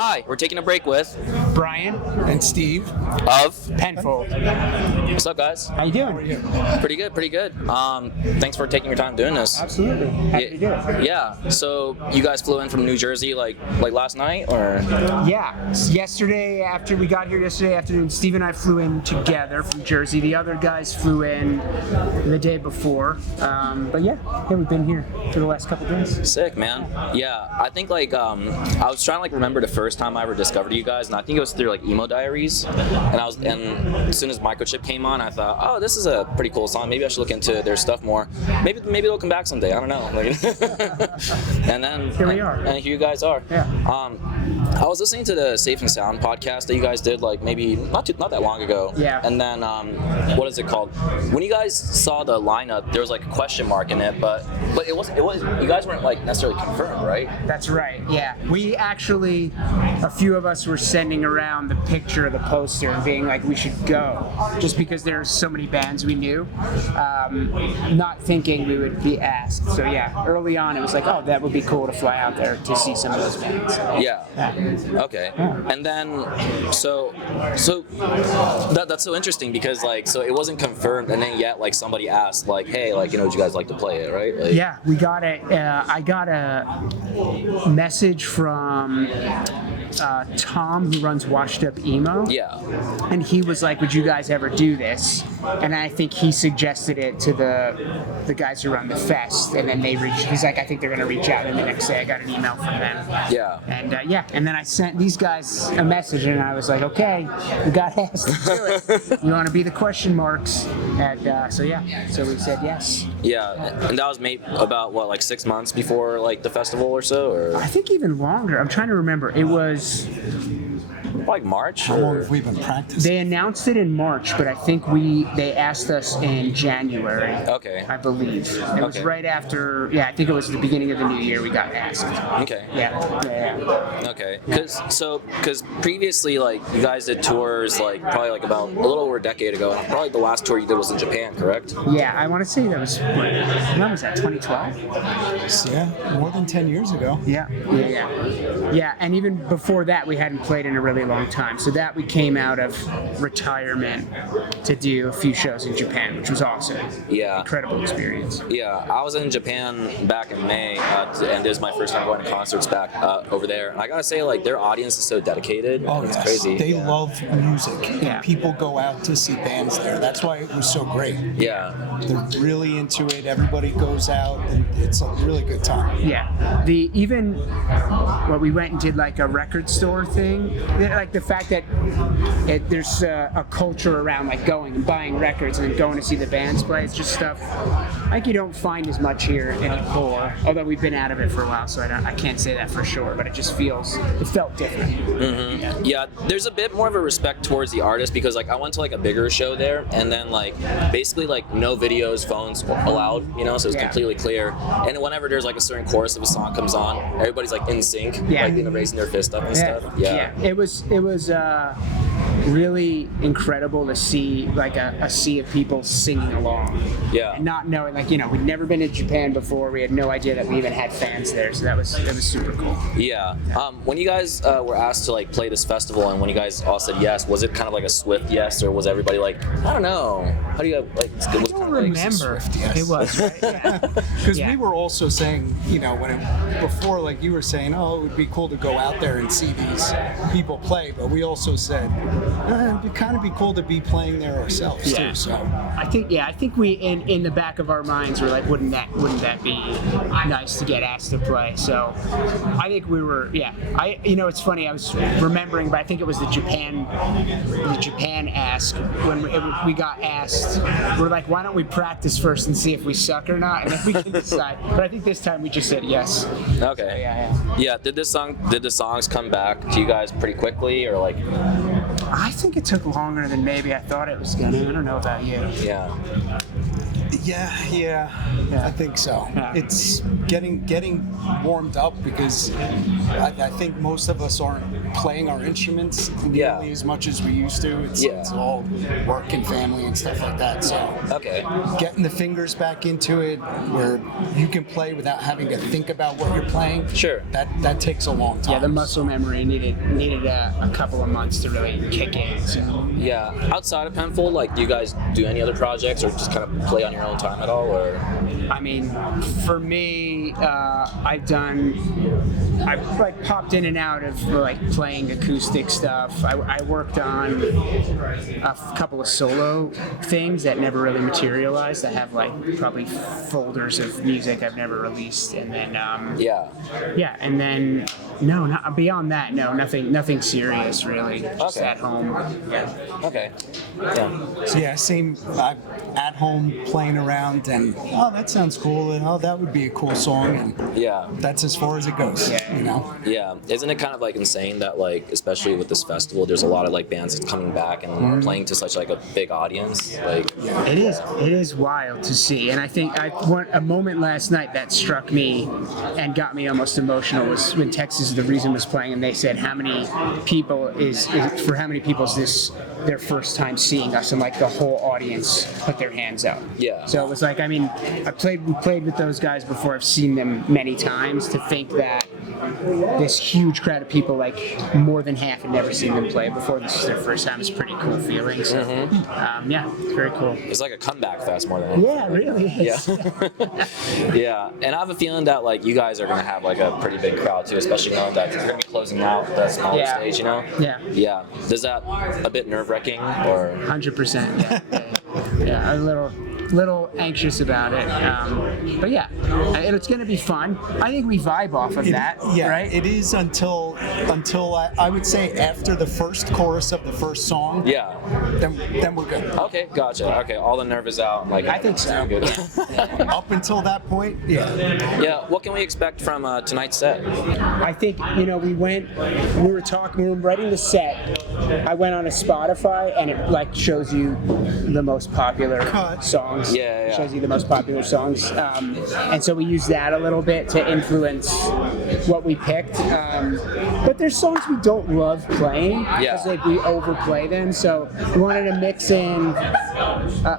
Hi, we're taking a break with Brian and Steve of Penfold. What's up, guys? How you doing? How are you? Pretty good. Thanks for taking your time doing this. Absolutely. Happy to do it. Yeah. So you guys flew in from New Jersey like last night, or? Yeah. Yesterday, after we got here yesterday afternoon, Steve and I flew in together from Jersey. The other guys flew in the day before. But yeah, we've been here for the last couple days. Sick, man. Yeah, I think I was trying to remember the first time I ever discovered you guys, and I think it was through Emo Diaries. And as soon as Microchip came on, I thought, oh, this is a pretty cool song. Maybe I should look into their stuff more. Maybe they'll come back someday. I don't know. And then here we are. And here you guys are. Yeah. I was listening to the Safe and Sound podcast that you guys did maybe not that long ago. Yeah. And then what is it called? When you guys saw the lineup, there was a question mark in it, but it was you guys weren't necessarily confirmed, right? That's right. Yeah. We actually, a few of us were sending around the picture of the poster and being like, we should go, just because there's so many bands we knew, not thinking we would be asked. So yeah, early on it was like, oh, that would be cool to fly out there to see some of those bands. Yeah. Okay. Yeah. And then so that's so interesting because so it wasn't confirmed, and then yet somebody asked hey, would you guys like to play it, right? Yeah, we got it. I got a message from Tom, who runs Washed Up Emo. Yeah. And he was like, would you guys ever do this? And I think he suggested it to the guys who run the fest, and then he's like, I think they're going to reach out, and the next day I got an email from them. Yeah. And and then I sent these guys a message, and I was like, okay, we got asked to do it. You want to be the question marks? And so we said yes. Yeah, and that was maybe about 6 months before the festival or so, or I think even longer. I'm trying to remember. It was March. How long have we been practicing? They announced it in March, but I think they asked us in January. Okay. I believe it was right after. Yeah, I think it was the beginning of the new year we got asked. Okay. Yeah. Okay. Because previously you guys did tours probably about a little over a decade ago, and probably the last tour you did was in Japan, correct? Yeah, I want to say that was when was that? 2012. Yeah, more than 10 years ago. Yeah, and even before that, we hadn't played in a really long time. So that we came out of retirement to do a few shows in Japan, which was awesome. Yeah. Incredible experience. Yeah, I was in Japan back in May, and this is my first time going to concerts back over there. And I gotta say, their audience is so dedicated. Oh, it's yes. creally They love music. Yeah. And people go out to see bands there. That's why it was so great. Yeah. They're really into it. Everybody goes out, and it's a really good time. Yeah. We went and did a record store thing. The fact that there's a culture around going and buying records and then going to see the bands play. It's just stuff you don't find as much here anymore. Although we've been out of it for a while, so I can't say that for sure. But it felt different. Mm-hmm. Yeah, there's a bit more of a respect towards the artist because I went to a bigger show there, and then basically no videos, phones allowed. So it's completely clear. And whenever there's a certain chorus of a song comes on, everybody's in sync, raising their fist up and stuff. Yeah. It was really incredible to see a sea of people singing along. Yeah. And not knowing we'd never been to Japan before. We had no idea that we even had fans there. So that was super cool. Yeah. When you guys were asked to play this festival, and when you guys all said yes, was it kind of a swift yes, or was everybody I don't know? How do you I don't remember. Yes. It was right. Yeah. Because we were also saying, before, you were saying, oh, it would be cool to go out there and see these people play, but we also said, it'd kind of be cool to be playing there ourselves too. So I think we in the back of our minds were wouldn't that be nice to get asked to play? So I think we were. It's funny. I was remembering, but I think it was the Japan ask when we got asked. We're like, why don't we practice first and see if we suck or not, and then we can decide. But I think this time we just said yes. Okay. So, yeah. Did the songs come back to you guys pretty quickly, or I think it took longer than maybe I thought it was gonna. I don't know about you. Yeah. Yeah, I think so. Yeah. It's getting warmed up because I think most of us aren't playing our instruments nearly as much as we used to. It's all work and family and stuff like that. So getting the fingers back into it where you can play without having to think about what you're playing. Sure. That takes a long time. Yeah, the muscle memory needed a couple of months to really kick in. So. Yeah. Outside of Penfold, like, do you guys do any other projects or just kind of play on your own time at all? Or I mean, for me, I've like popped in and out of like playing acoustic stuff. I worked on a couple of solo things that never really materialized. I have like probably folders of music I've never released, and then and then not beyond that. No, nothing serious really. Just at home. Yeah. Okay. Yeah. So yeah, same. I'm at home playing around, and that sounds cool, and that would be a cool song, and that's as far as it goes. You know. Yeah. Isn't it kind of like insane that like, especially with this festival, there's a lot of like bands coming back and playing to such like a big audience. Like it is wild to see, and I think a moment last night that struck me and got me almost emotional was when Texas is the Reason was playing, and they said how many people is this their first time seeing us, and like the whole audience put their hands up. Yeah. So it was like, I mean, we played with those guys before. I've seen them many times. To think that this huge crowd of people, like more than half, had never seen them play before. This is their first time. It's a pretty cool feeling. So it's very cool. It's like a comeback fest more than anything. Yeah, it really is. Yeah. Yeah, and I have a feeling that like you guys are gonna have like a pretty big crowd too, especially knowing that you're gonna be closing out the smaller stage, you know? Yeah. Yeah. Is that a bit nerve-wracking or? 100%. Yeah, a little anxious about it, but it's going to be fun. I think we vibe off of that, right? It is until I would say after the first chorus of the first song. Yeah. Then we're good. Okay, gotcha. Okay, all the nerve is out. Like I think so. Good. Up until that point, Yeah. What can we expect from tonight's set? I think we were writing the set. I went on a Spotify and it like shows you the most popular songs. Yeah. Shows you the most popular songs, and so we used that a little bit to influence what we picked. But there's songs we don't love playing because we overplay them. So we wanted to mix in.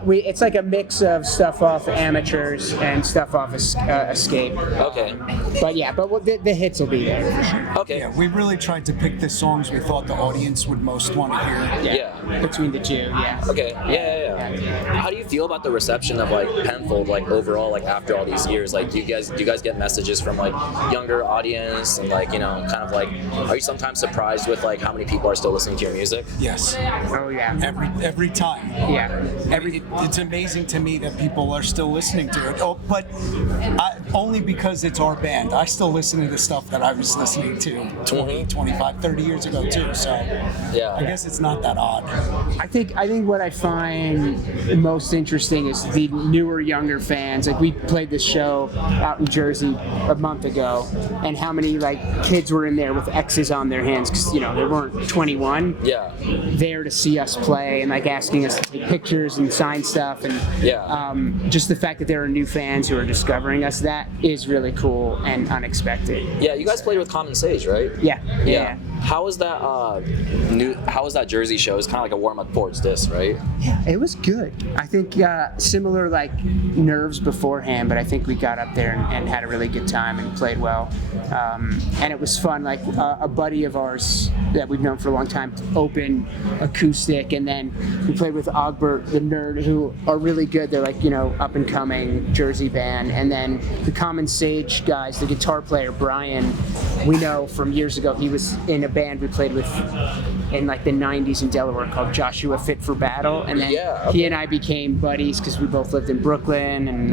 It's like a mix of stuff off Amateurs and stuff off Escape. Okay. But the hits will be there for sure. Okay. Yeah, we really tried to pick the songs we thought the audience would most want to hear. Yeah. Between the two. Yeah. Okay. Yeah. How do you feel about the reception of like Penfold, like overall, like after all these years? Like, do you guys get messages from like younger audience and like kind of like, are you sometimes surprised with like how many people are still listening to your music? Yes. Oh yeah. Every time. Yeah. It's amazing to me that people are still listening to it. Oh, but only because it's our band. I still listen to the stuff that I was listening to 20, 25, 30 years ago too. So I guess it's not that odd. I think what I find most interesting is the newer, younger fans. Like, we played this show out in Jersey a month ago, and how many like kids were in there with X's on their hands because they weren't 21. Yeah. There to see us play and like asking us to take pictures and sign stuff, and just the fact that there are new fans who are discovering us, that is really cool and unexpected. Yeah, you guys played with Common Sage, right? Yeah. How was that How was that Jersey show? It was kind of like a warm up towards this, right? Yeah, it was good. I think similar like nerves beforehand, but I think we got up there and had a really good time and played well. And it was fun. Like a buddy of ours that we've known for a long time opened acoustic, and then we played with Ogbert, the Nerd, who are really good. They're like up and coming Jersey band. And then the Common Sage guys, the guitar player Brian, we know from years ago. He was in a band we played with in like the 90s in Delaware called Joshua Fit for Battle, and then he and I became buddies because we both lived in Brooklyn and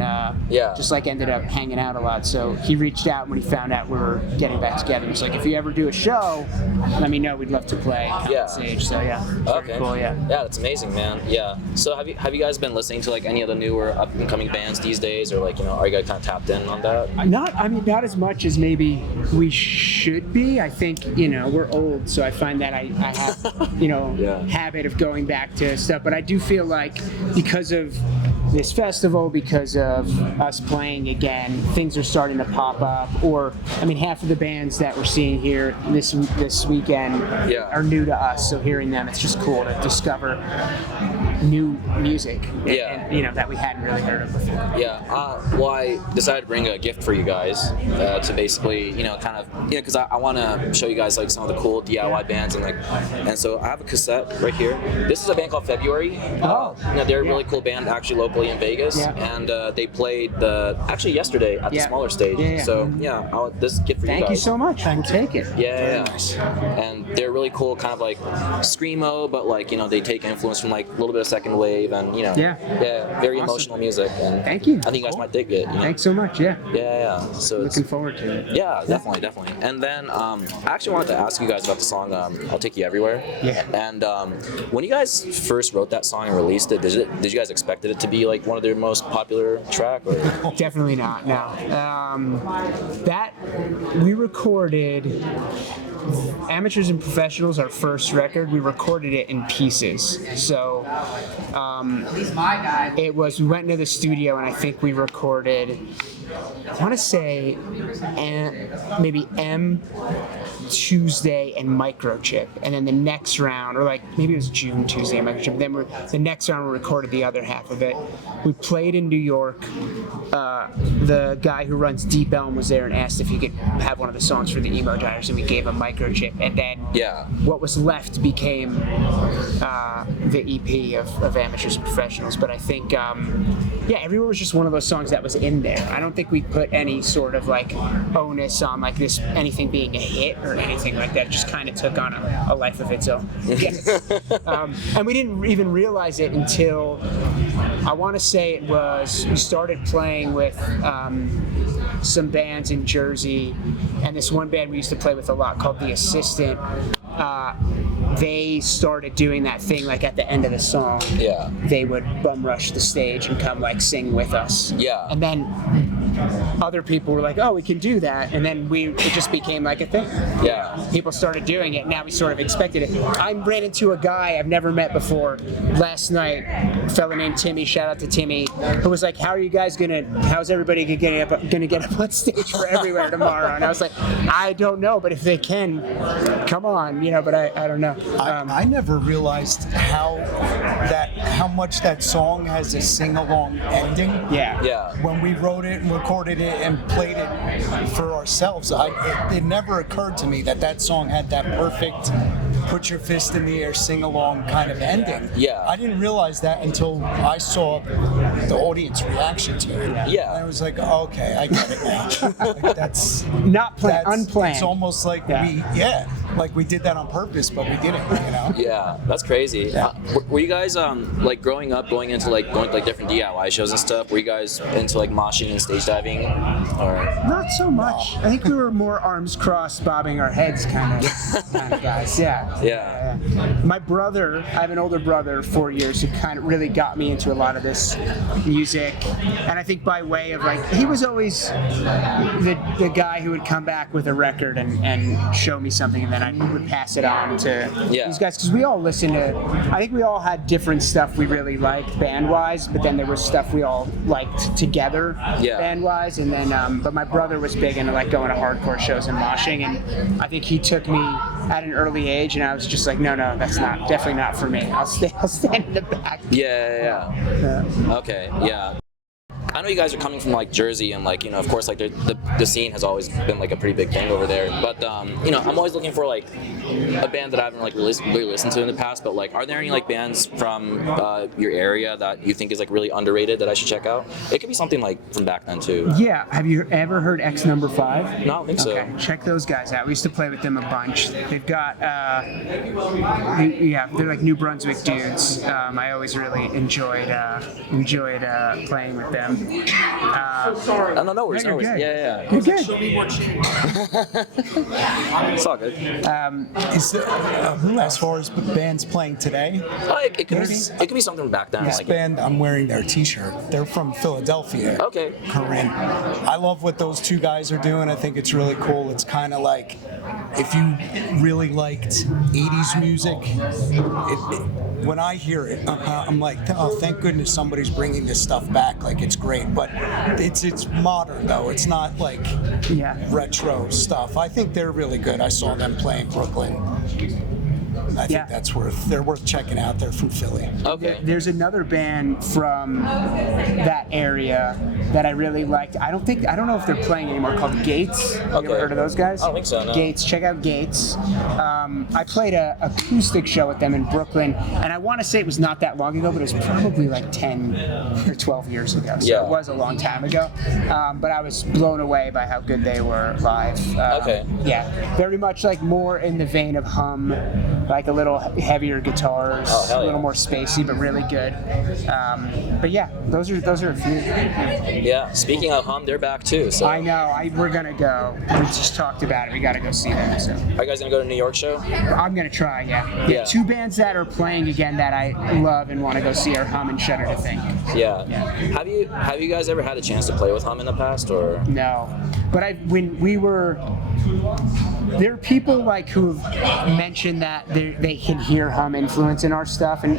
just like ended up hanging out a lot. So he reached out when he found out we were getting back together. He was like, if you ever do a show, let me know. We'd love to play Common Sage. So very cool. Yeah, that's amazing, man. Yeah. So have you guys been listening to like any of the newer up and coming bands these days, or like are you guys kind of tapped in on that? Not as much as maybe we should be. I think we're old, so I find that I have habit of going back to stuff, but I do feel like because of this festival, because of us playing again, things are starting to pop up. Or, I mean, half of the bands that we're seeing here this weekend are new to us. So hearing them, it's just cool to discover new music, and, you know, that we hadn't really heard of before. Yeah. Well, I decided to bring a gift for you guys to basically, you know, kind of, you know, because I want to show you guys like some of the cool DIY bands and so I have a cassette right here. This is a band called February. You know, they're a really cool band actually locally in Vegas, and they played actually yesterday at the smaller stage. So this gift for you guys. Thank you so much. We'll take it. Yeah. And they're really cool, kind of like screamo, but like, you know, they take influence from like a little bit of second wave and, you know, very emotional music. And thank you. I think you guys might dig it. You know? Thanks so much. Yeah. So looking forward to it. Yeah, definitely. And then I actually wanted to ask you guys about the song "I'll Take You Everywhere." Yeah. And when you guys first wrote that song and released it, did you guys expected it to be like one of their most popular track? Or? Definitely not. No. That we recorded. Amateurs and Professionals, our first record, we recorded it in pieces. So we went into the studio and I think we recorded, I want to say maybe M, Tuesday, and Microchip. And then the next round, or like maybe it was June, Tuesday, and Microchip. Then the next round we recorded the other half of it. We played in New York. The guy who runs Deep Elm was there and asked if he could have one of the songs for the Emo Diaries, and we gave him Microchip. And then what was left became the EP of Amateurs and Professionals. But I think, Everywhere was just one of those songs that was in there. I don't think we put any sort of like onus on like anything being a hit or anything like that. It just kind of took on a life of its own. And we didn't even realize it until, I want to say it was, we started playing with some bands in Jersey, and this one band we used to play with a lot called The Assistant. They started doing that thing like at the end of the song. Yeah. They would bum rush the stage and come like sing with us. Yeah. And then other people were like, oh, we can do that. And then it just became like a thing. Yeah. People started doing it. Now we sort of expected it. I ran into a guy I've never met before last night, a fella named Timmy, shout out to Timmy, who was like, how's everybody gonna get up on stage for Everywhere tomorrow? And I was like, I don't know, but if they can, come on, but I don't know. I never realized how much that song has a sing-along ending. Yeah. When we wrote it and recorded it and played it for ourselves, it never occurred to me that song had that perfect put your fist in the air, sing along kind of ending. Yeah. I didn't realize that until I saw the audience reaction to it. Yeah. And I was like, oh, okay, I get it now. Like, that's not planned, unplanned. It's almost like we did that on purpose, but we didn't, Yeah, that's crazy. Yeah. Were you guys like growing up, going to different DIY shows and stuff? Were you guys into like moshing and stage diving? Or not so much. No. I think we were more arms crossed, bobbing our heads kind of guys. Yeah. My brother, I have an older brother, 4 years, who kind of really got me into a lot of this music. And I think by way of like, he was always the guy who would come back with a record and show me something, and then I would pass it on to these guys. Because we all listened to, I think we all had different stuff we really liked band-wise, but then there was stuff we all liked together band-wise. And then, but my brother was big into like going to hardcore shows and moshing, and I think he took me at an early age, and I was just like, no, that's definitely not for me. I'll stand in the back. Yeah. Okay, yeah. I know you guys are coming from like Jersey, and like, of course, like the scene has always been like a pretty big thing over there. But I'm always looking for like a band that I haven't like really listened to in the past. But like, are there any like bands from your area that you think is like really underrated that I should check out? It could be something like from back then too. Yeah. Have you ever heard X Number 5? No, I don't think so. Okay, check those guys out. We used to play with them a bunch. They've got they're like New Brunswick dudes. I always really enjoyed playing with them. No worries, No, no you're worries. good. Yeah. You're good. It's all good. Is as far as bands playing today, Oh, it could be something back then. this Like band, I'm wearing their T-shirt. They're from Philadelphia. Okay. Corinne. I love what those two guys are doing. I think it's really cool. It's kind of like if you really liked 80s music, when I hear it, I'm like, oh, thank goodness somebody's bringing this stuff back. Like, it's great. But it's modern, though. It's not like retro stuff. I think they're really good. I saw them play in Brooklyn. I think they're worth checking out. They're from Philly. Okay. There's another band from that area that I really liked. I don't know if they're playing anymore, called Gates. You ever heard of those guys? I don't think so, no. Gates, check out Gates. I played an acoustic show with them in Brooklyn, and I want to say it was not that long ago, but it was probably like 10 or 12 years ago. So it was a long time ago. But I was blown away by how good they were live. Yeah, very much like more in the vein of Hum, like a little heavier guitars, a little more spacey, but really good. But yeah, those are a few. Yeah. Speaking of Hum, they're back too. So I know. We're gonna go. We just talked about it. We gotta go see them. So are you guys gonna go to New York show? I'm gonna try. Yeah. Two bands that are playing again that I love and want to go see are Hum and Shudder to Think. Yeah. Have you guys ever had a chance to play with Hum in the past, or? No, but when we were. There are people like who've mentioned that they can hear Hum influence in our stuff, and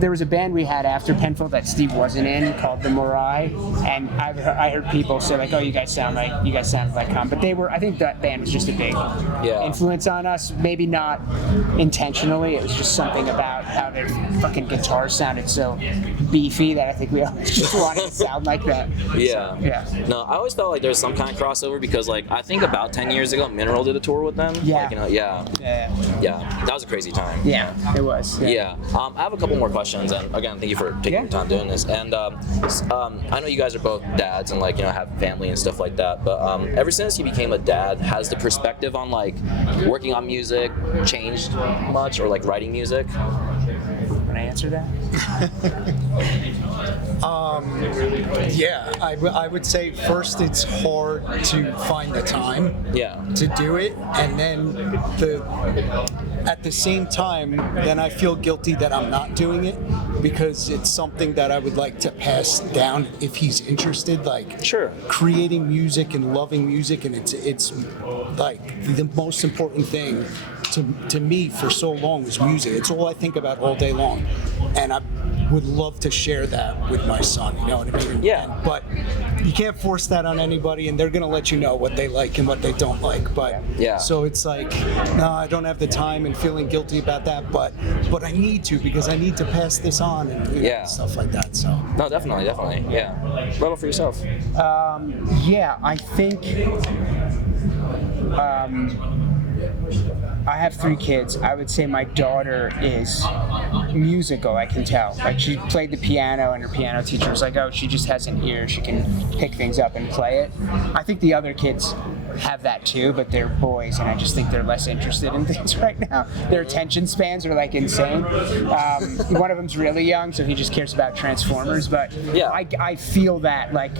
there was a band we had after Penfold that Steve wasn't in called the Morai, and I heard people say like, oh, you guys sound like Hum, but I think that band was just a big influence on us. Maybe not intentionally, it was just something about how their fucking guitars sounded so beefy that I think we always just wanted to sound like that. Yeah. So, yeah. No, I always felt like there was some kind of crossover because like I think about 10 years ago, Mineral did a tour with them. Yeah. Like, yeah. That was a crazy time. Yeah, it was. Yeah. I have a couple more questions, and again, thank you for taking your time doing this. And I know you guys are both dads and have family and stuff like that. But ever since you became a dad, has the perspective on like working on music changed much, or like writing music? Can I answer that? Yeah, I would say first it's hard to find the time to do it, and then at the same time, then I feel guilty that I'm not doing it because it's something that I would like to pass down if he's interested, like creating music and loving music, and it's like the most important thing to me for so long was music. It's all I think about all day long, and I would love to share that with my son, you know what I mean? Yeah. But you can't force that on anybody, and they're gonna let you know what they like and what they don't like. But so it's like, no, I don't have the time and feeling guilty about that, but I need to because I need to pass this on and stuff like that. So no, definitely. Yeah. What about for yourself? I think I have 3 kids. I would say my daughter is musical, I can tell. Like, she played the piano, and her piano teacher was like, oh, she just has an ear. She can pick things up and play it. I think the other kids have that too, but they're boys, and I just think they're less interested in things right now. Their attention spans are like insane. One of them's really young, so he just cares about Transformers, but I feel that, like,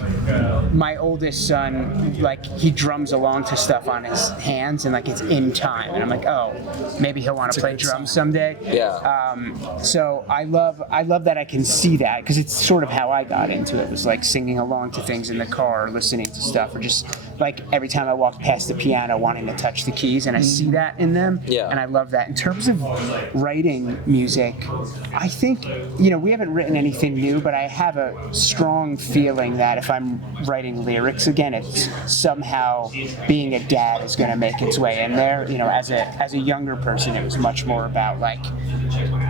my oldest son, like, he drums along to stuff on his hands, and like it's in time, and I'm like, oh, maybe he'll want to play drums someday. So I love that I can see that, because it's sort of how I got into it, was like singing along to things in the car, or listening to stuff, or just like every time I walk past the piano wanting to touch the keys, and I see that in them, and I love that. In terms of writing music, I think, we haven't written anything new, but I have a strong feeling that if I'm writing lyrics again, it's somehow being a dad is going to make its way in there. As a younger person, it was much more about like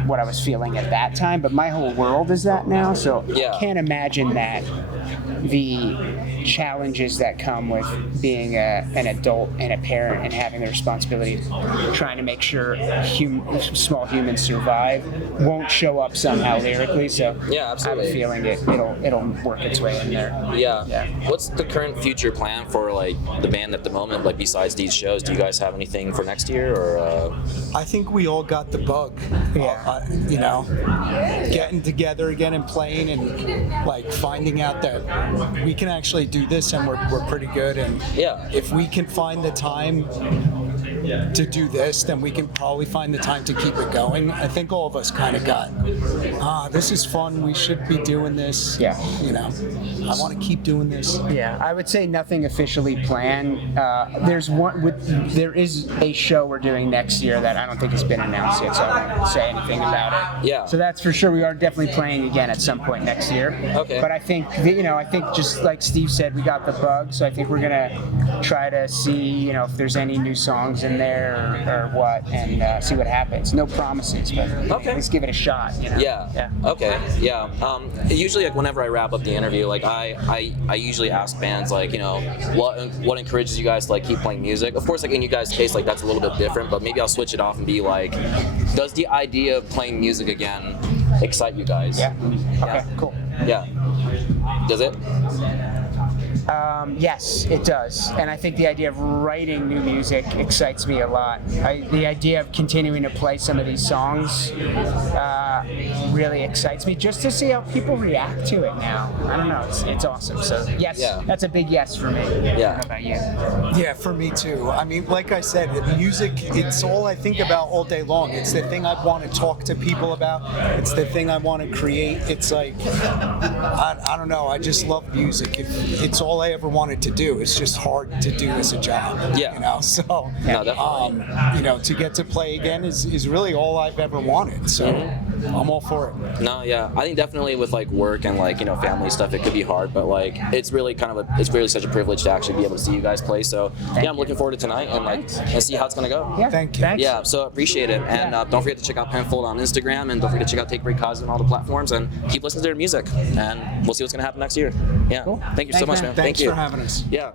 what I was feeling at that time, but my whole world is that now, so I can't imagine that the challenges that come with being an adult and a parent and having the responsibility of trying to make sure small humans survive won't show up somehow lyrically. So absolutely. I have a feeling it'll work its way in there. What's the current future plan for like the band at the moment? Like, besides these shows, do you guys have anything for next year, or? I think we all got the bug You know, getting together again and playing and like finding out that we can actually do this and we're pretty good. And if we can find the time to do this, then we can probably find the time to keep it going. I think all of us kind of got, this is fun. We should be doing this. Yeah. You know, I want to keep doing this. Yeah, I would say nothing officially planned. There is a show we're doing next year that I don't think has been announced yet, so I won't say anything about it. Yeah. So that's for sure. We are definitely playing again at some point next year. Okay. But I think I think just like Steve said, we got the bug, so I think we're gonna try to see if there's any new songs in there or what, and see what happens. No promises, but let's give it a shot. Yeah. Okay. Yeah. Usually, like whenever I wrap up the interview, like I usually ask bands like what encourages you guys to like keep playing music. Of course, like in you guys' case, like that's a little bit different, but maybe I'll switch it off and be like, does the idea of playing music again excite you guys? Yeah. Okay. Cool. Yeah. Does it? Yes, it does. And I think the idea of writing new music excites me a lot. The idea of continuing to play some of these songs really excites me, just to see how people react to it now. I don't know. It's awesome. So, yes, that's a big yes for me. Yeah. What about you? Yeah, for me too. I mean, like I said, music, it's all I think about all day long. It's the thing I want to talk to people about. It's the thing I want to create. It's like, I don't know. I just love music. It's all I ever wanted to do. It's just hard to do as a job. Yeah. So, no, definitely. to get to play again is really all I've ever wanted. So I'm all for it. No, yeah. I think definitely with like work and like, family stuff, it could be hard, but like it's really it's really such a privilege to actually be able to see you guys play. So I'm looking forward to tonight and see how it's gonna go. Yeah. Thank you. Thanks. Yeah, so appreciate it. And don't forget to check out Penfold on Instagram, and don't forget to check out TakeBreakKazu on all the platforms, and keep listening to their music. And we'll see what's gonna happen next year. Yeah. Cool. Thank you so much, man. Thanks Thank you for having us. Yeah.